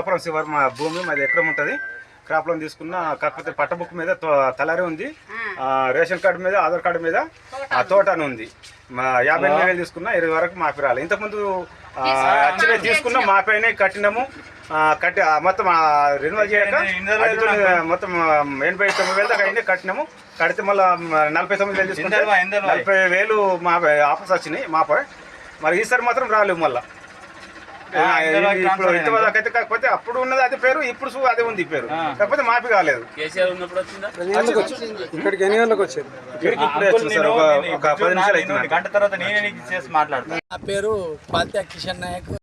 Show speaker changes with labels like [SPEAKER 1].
[SPEAKER 1] మలపురం శివర్ మా భూమి మాది ఎకరం ఉంటుంది. క్రాప్ లోన్ తీసుకున్న కాకపోతే పట్ట బుక్ మీద తో- తలారి ఉంది. ఆ, రేషన్ కార్డు మీద ఆధార్ కార్డు మీద ఆ తోట అని ఉంది. మా యాభై ఎనిమిది వేలు తీసుకున్నా ఇరవై వరకు మాపి రాలి. ఇంతకుముందు ఆ, వచ్చిన తీసుకున్న మాపైన కట్టినాము. ఆ, కట్టి మొత్తం రెన్యువల్ చేయక మొత్తం ఎనభై తొమ్మిది వేలు దాకా అయింది కట్టినాము. కడితే మళ్ళీ నలభై తొమ్మిది వేలు తీసుకుంటే? నలభై వేలు మా ఆఫర్స్ వచ్చినాయి మాపై మరి ఈసారి మాత్రం రాలేవు మళ్ళీ
[SPEAKER 2] ఆ, ఇందులో
[SPEAKER 1] ఇప్పుడు
[SPEAKER 2] ట్రాన్స్ఫర్
[SPEAKER 1] ఇంతవరకు అయితే కాకపోతే అప్పుడు ఉన్నది అదే పేరు ఇప్పుడు అదే ఉంది పేరు. కాకపోతే మాపి కాలేదు.
[SPEAKER 3] కేసీఆర్ ఉన్నప్పుడు వచ్చిందా?
[SPEAKER 4] ఇక్కడికి ఎన్ని గంటలకు
[SPEAKER 1] వచ్చింది
[SPEAKER 2] గంట తర్వాత నేనే చేసి మాట్లాడతాను
[SPEAKER 5] నా పేరు పాత్య కిషన్ నాయక్.